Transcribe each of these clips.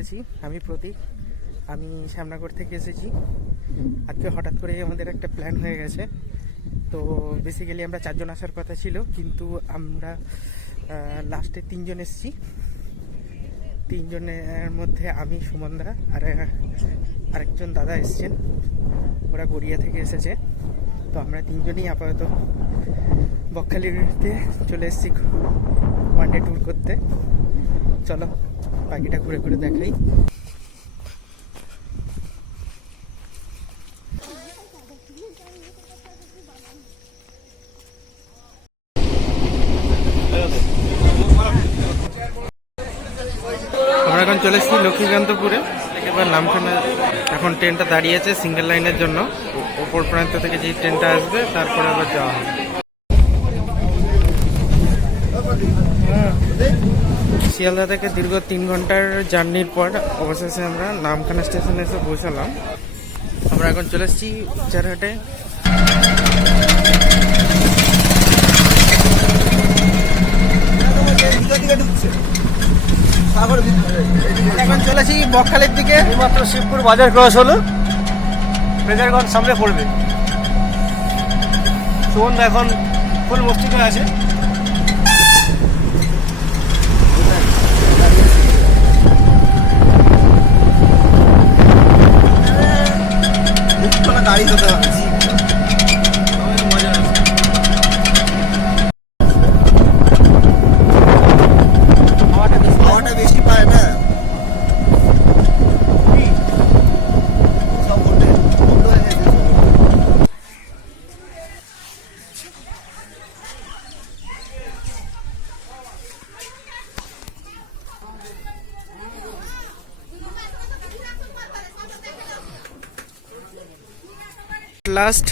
বলেছি, আমি প্রতীক, আমি শ্যামনগর থেকে এসেছি। আজকে হঠাৎ করে আমাদের একটা প্ল্যান হয়ে গেছে। তো বেসিক্যালি আমরা 4 জন আসার কথা ছিল, কিন্তু আমরা লাস্টে 3 জন এসেছি। 3 জনের মধ্যে আমি, সুমনদা আর আরেকজন দাদা এসছেন, ওরা গড়িয়া থেকে এসেছে। তো আমরা 3 জনই আপাতত বকখালিতে চলে এসেছি ওয়ান ডে ট্যুর করতে। চলো বাকিটা ঘুরে ঘুরে দেখাই। আমরা এখন চলে এসেছি লক্ষ্মীকান্তপুরে। এবার নামখানা এখন ট্রেনটা দাঁড়িয়েছে সিঙ্গেল লাইনের জন্য। ওপর প্রান্ত থেকে যে ট্রেনটা আসবে তারপরে আবার যাওয়া হবে। শিয়ালদা থেকে দীর্ঘ 3 ঘন্টার জার্নির পর অবশেষে আমরা নামখানা স্টেশনে এসে পৌঁছালাম। আমরা এখন চলে এসেছি চারহাটে। এখন চলেছি বকখালির দিকে। মাত্র শিবপুর বাজার ক্রস হলো, ফ্রেজারগঞ্জ সামনে পড়বে। সুমন এখন ফুল মস্তিষ্কে আছে। গাড়ি হতে হবে। হাওয়াটা বেশি পায় না। লাস্ট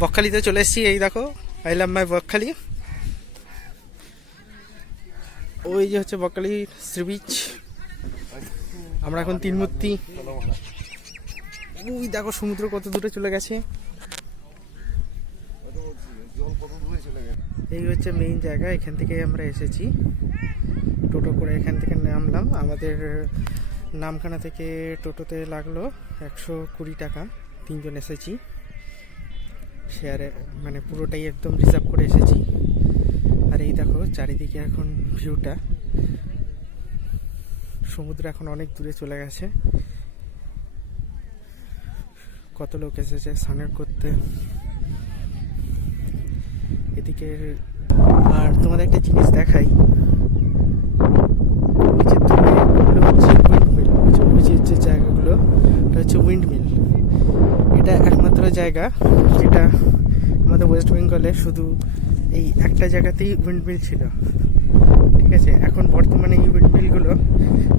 বকখালিতে চলে এসেছি। এই দেখো, আই লাভ মাই বকখালি। ওই যে হচ্ছে বকখালি সি বিচ। আমরা এখন 3 মূর্তি। ওই দেখো সমুদ্র কত দূরে চলে গেছে। এই হচ্ছে মেইন জায়গা, এখান থেকে আমরা এসেছি টোটো করে। এখান থেকে নামলাম। আমাদের নামখানা থেকে টোটোতে লাগলো 120 টাকা। 3 জন এসেছি শেয়ারে, মানে পুরোটাই একদম রিজার্ভ করে এসেছি। আর এই দেখো চারিদিকে এখন ভিউটা, সমুদ্র এখন অনেক দূরে চলে গেছে। কত লোক এসেছে স্নান করতে এদিকে। আর তোমাদের একটা জিনিস দেখাই, যে জায়গাগুলো হচ্ছে উইন্ডমিল। এটা একমাত্র জায়গা যেটা আমাদের ওয়েস্ট বেঙ্গলে শুধু এই একটা জায়গাতেই উইন্ডমিল ছিল, ঠিক আছে। এখন বর্তমানে এই উইন্ডমিলগুলো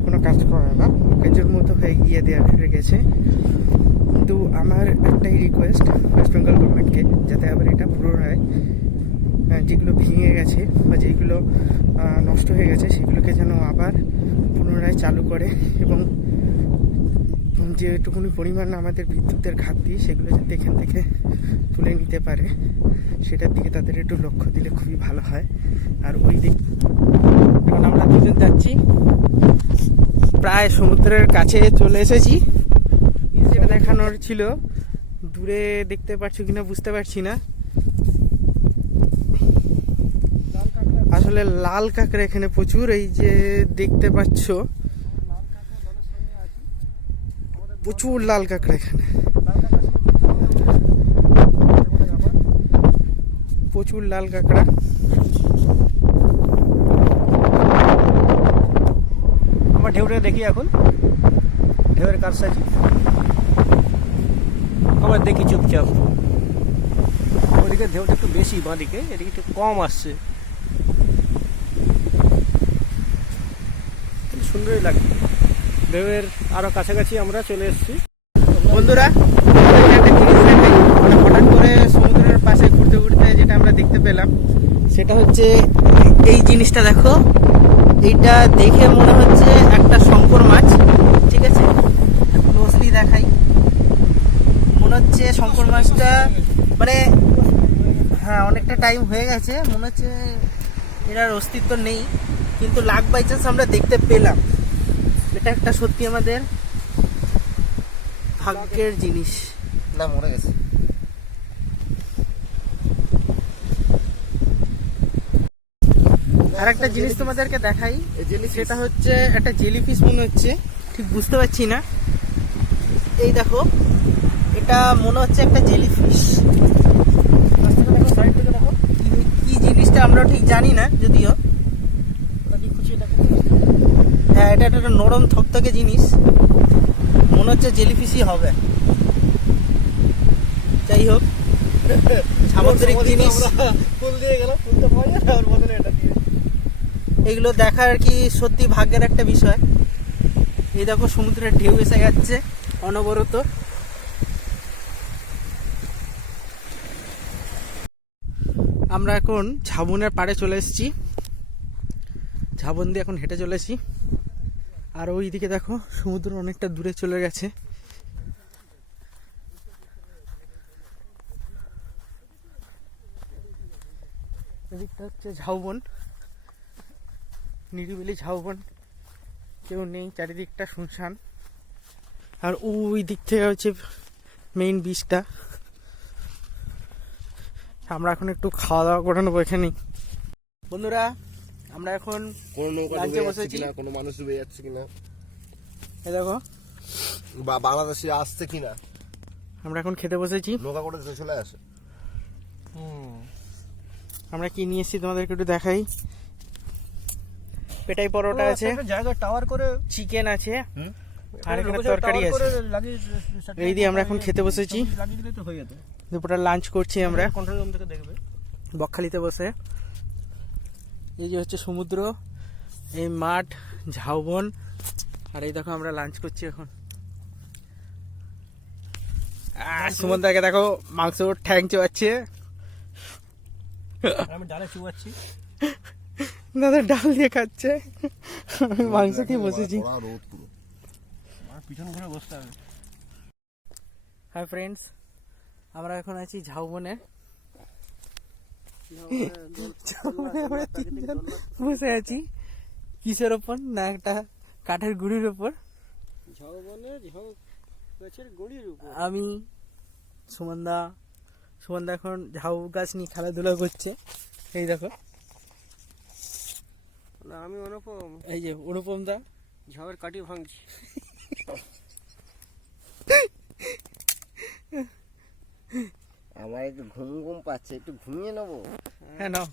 কোনো কাজ করে না, কাজের মতো হয়ে গিয়ে দেওয়া গেছে। কিন্তু আমার একটাই রিকোয়েস্ট ওয়েস্ট বেঙ্গল গভর্নমেন্টকে, যাতে আবার এটা পুনরায় যেগুলো ভেঙে গেছে বা যেগুলো নষ্ট হয়ে গেছে সেগুলোকে যেন আবার পুনরায় চালু করে, এবং যেটুকুনি পরিমাণ আমাদের বিদ্যুতের ঘাটতি সেগুলো যাতে এখান থেকে তুলে নিতে পারে, সেটার দিকে তাদের একটু লক্ষ্য দিলে খুবই ভালো হয়। আর ওই দিক এখন আমরা 2 জন যাচ্ছি, প্রায় সমুদ্রের কাছে চলে এসেছি। যেটা দেখানোর ছিল, দূরে দেখতে পাচ্ছি কিনা বুঝতে পারছি না, আসলে লাল কাঁকড়া এখানে প্রচুর। এই যে দেখতে পাচ্ছ প্রচুর লাল কাঁকড়া এখানে, প্রচুর লাল কাঁকড়া। আমরা ঢেউটা দেখি, এখন ঢেউয়ের কারসাজি আবার দেখি চুপচাপ। ওদিকে ঢেউটা একটু বেশি, বাঁদিকে এদিকে একটু কম আসছে। সুন্দরই লাগে। ঢেউয়ের আরো কাছাকাছি আমরা চলে এসেছি। বন্ধুরা হঠাৎ করে সমুদ্রের পাশে ঘুরতে ঘুরতে যেটা আমরা দেখতে পেলাম সেটা হচ্ছে এই জিনিসটা দেখো। এইটা দেখে মনে হচ্ছে একটা শঙ্কর মাছ, ঠিক আছে। ক্লোজলি দেখাই, মনে হচ্ছে শঙ্কর মাছটা, মানে হ্যাঁ অনেকটা টাইম হয়ে গেছে, মনে হচ্ছে এটার অস্তিত্ব নেই, কিন্তু লাক বাই চান্স আমরা দেখতে পেলাম। এটা একটা সত্যি আমাদের ভাগ্যের জিনিস। না, মরে গেছে। আর একটা জিনিস তোমাদেরকে দেখাই, এই জেলি সেটা হচ্ছে একটা জেলিফিশ মনে হচ্ছে, ঠিক বুঝতে পারছি না। এই দেখো, এটা মনে হচ্ছে একটা জেলিফিশ। দেখো সাইড থেকে দেখো, কি জিনিসটা আমরা ঠিক জানি না যদিও। খুঁচিয়ে দেখো। হ্যাঁ, এটা একটা নরম থকথকে জিনিস, মনে হচ্ছে জেলিফিশই হবে। যাই হোক, সামুদ্রিক জিনিস ফুল দিয়ে গেল, ফুল তো পাওয়া যায় না, ওর বদলে এটা দিয়ে। এগুলো দেখার কি সত্যি ভাগ্যের একটা বিষয়। এই দেখো, সমুদ্রের ঢেউ এসে যাচ্ছে অনবরত। আমরা এখন ঝাবনের পাড়ে চলে এসেছি, ঝাবন দিয়ে এখন হেঁটে চলেছি। আর ওই দিকে দেখো, সমুদ্র অনেকটা দূরে চলে গেছে। এদিকটা হচ্ছে ঝাউবন, নিরিবিলি ঝাউবন, কেউ নেই, চারিদিকটা শুনশান। আর ওই দিক থেকে হচ্ছে মেইন বিচটা। আমরা এখন একটু খাওয়া দাওয়া করে নেবো এখানেই। বন্ধুরা, আমরা এখন কোনো নৌকা লাঞ্চে ডুবে যাচ্ছে বসেছি। কিনা, কোনো মানুষ ডুবে যাচ্ছে কিনা, এই দেখো, বা বাংলাদেশে আসছে কিনা। আমরা এখন খেতে বসেছি। নৌকা করে দেশে চলে আসে। আমরা কি নিয়ে এসেছি তোমাদেরকে একটু দেখাই। পেটাই পরোটা আছে, জায়গা টাওয়ার করে, চিকেন আছে, হুম, আর এখানে তরকারি আছে। এই দিয়ে আমরা এখন খেতে বসেছি। লাগিয়ে দিলে তো হয়ে যেত। দুপুরে লাঞ্চ করছি আমরা কন্ট্রোল রুম থেকে দেখবে বকখালিতে বসে। এই যে হচ্ছে সমুদ্র, এই মাঠ ঝাউবন, আর এই দেখো আমরা লাঞ্চ করছি এখন। সুমনদাকে দেখো, মাংস ঠ্যাং চোয়াচ্ছে, আমি ডালে চুয়াচ্ছি। দাদা ডাল দিয়ে খাচ্ছে, আমি মাংস দিয়ে বসেছি। কড়া রোদ পুরো। আমার পিছন ঘুরে বসতে হবে। হাই ফ্রেন্ডস, আমরা এখন আছি ঝাউবনে। আমরা তিনজন বসে আছি কিসের ওপর না, একটা কাঠের গুঁড়ির ওপর। ঝাউবনে ঝাউ গাছের গড়ির উপর আমি সুমনদা এখন ঝাউ গাছ নিয়ে খেলাধুলা করছে। এই দেখো, আমি অনুপম, এই যে অনুপম দা ঝাউয়ের কাটি ভাঙছি। আমার একটু ঘুম ঘুম পাচ্ছে, একটু ঘুমিয়ে নেবো। হ্যাঁ নাও।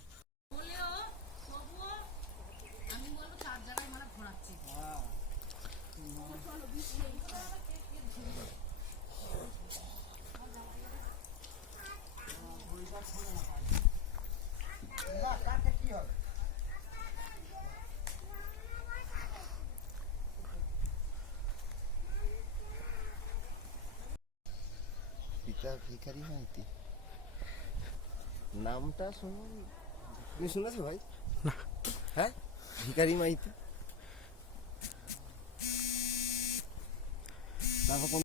পিতা ভিখারি মাইতি নামটা তুমি শুনেছো ভাই? না। হ্যাঁ, ভিখারি মাইতি। তারপর কোন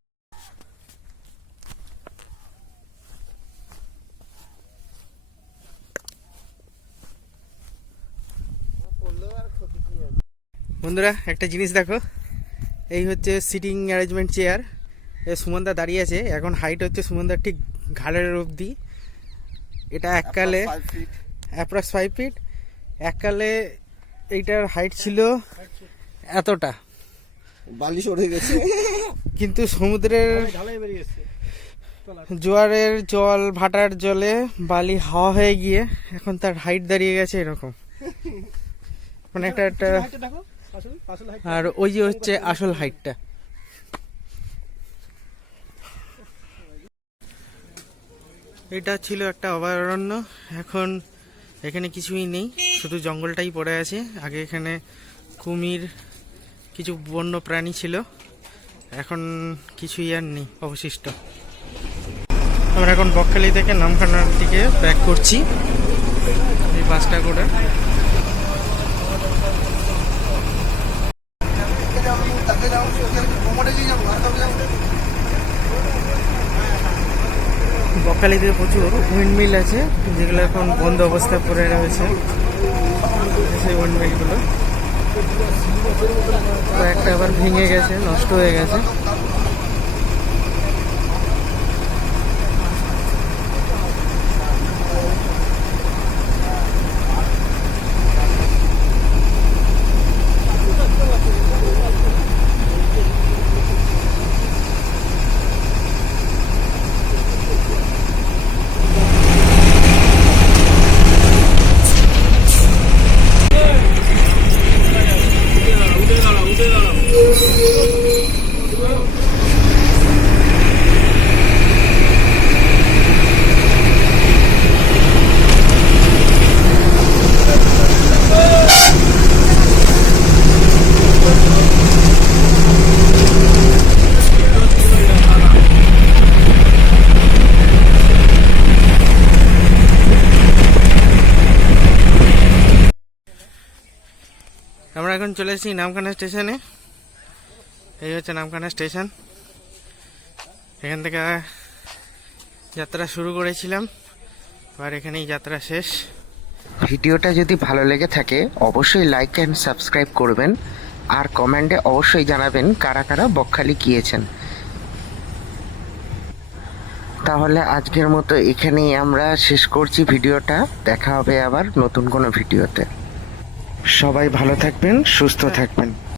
করলেও আর ক্ষতি কি আছে? বন্ধুরা, একটা জিনিস দেখো, এই হচ্ছে সিটিং অ্যারেঞ্জমেন্ট চেয়ার। সুমনদা দাঁড়িয়ে আছে, এখন হাইট হচ্ছে সুমনদার ঠিক ঘাড়ের অবধি। এটা এককালে অ্যাপ্রক্স 5 ফিট। এককালে এইটার হাইট ছিল এতটা, বালি সরে গেছে। কিন্তু সমুদ্রের ঢালাই বেরিয়ে এসছে। জোয়ারের জল, ভাটার জলে বালি হাওয়া হয়ে গিয়ে এখন তার হাইট দাঁড়িয়ে গেছে এরকম, মানে একটা হাইটটা দেখো, আসল হাইট। আর ওই যে হচ্ছে আসল হাইটটা। এটা ছিল একটা অভয়ারণ্য, এখন এখানে কিছুই নেই, শুধু জঙ্গলটাই পড়ে আছে। আগে এখানে কুমির, কিছু বন্য প্রাণী ছিল, এখন কিছুই আর নেই অবশিষ্ট। আমরা এখন বকখালি থেকে নামখানার দিকে ব্যাক করছি এই বাসটা করে। বকখালিতে প্রচুর উইন্ডমিল আছে, যেগুলো এখন বন্ধ অবস্থায় পড়ে রয়েছে, সেই উইন্ডমিলগুলো। তো একটা আবার ভেঙে গেছে, নষ্ট হয়ে গেছে। আমরা এখন চলে এসেছি নামখানা স্টেশনে। এই হচ্ছে নামখানা স্টেশন। এখান থেকে যাত্রা শুরু করেছিলাম, আর এখানেই যাত্রা শেষ। ভিডিওটা যদি ভালো লেগে থাকে অবশ্যই লাইক অ্যান্ড সাবস্ক্রাইব করবেন, আর কমেন্টে অবশ্যই জানাবেন কারা কারা বকখালি গিয়েছেন। তাহলে আজকের মতো এখানেই আমরা শেষ করছি ভিডিওটা। দেখা হবে আবার নতুন কোনো ভিডিওতে। সবাই ভালো থাকবেন, সুস্থ থাকবেন।